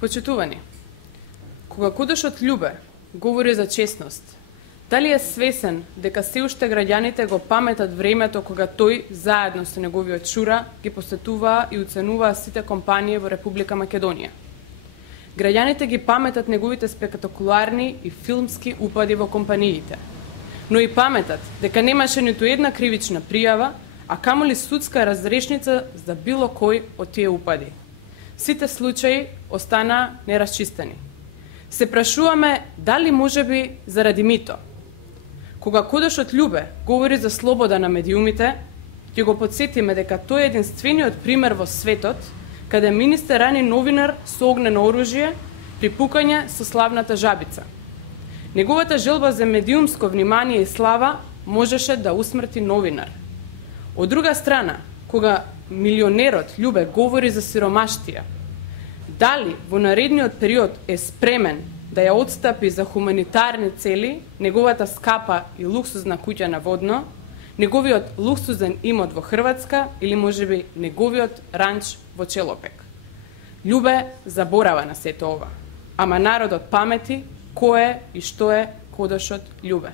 Почитувани, кога кодешот Љубе говори за честност, дали е свесен дека се уште граѓаните го паметат времето кога тој, заедно со неговиот шура, ги посетуваа и оценуваа сите компании во Република Македонија? Граѓаните ги паметат неговите спектакуларни и филмски упади во компаниите, но и паметат дека немаше ниту една кривична пријава, а камоли судска разрешница за било кој од тие упади. Сите случаи остана неразчистени. Се прашуваме дали можеби заради мито. Кога кодешот Љубе говори за слобода на медиумите, ќе го подсетиме дека тој е единствениот пример во светот каде министер рани новинар со огнено оружје при пукање со славната жабица. Неговата желба за медиумско внимание и слава можеше да усмрти новинар. Од друга страна, кога милионерот Љубе говори за сиромаштија, дали во наредниот период е спремен да ја отстапи за хуманитарни цели неговата скапа и луксузна куќа на Водно, неговиот луксузен имот во Хрватска или можеби неговиот ранч во Челопек? Љубе заборава на сето ова, ама народот памети кој е и што е кодешот Љубе.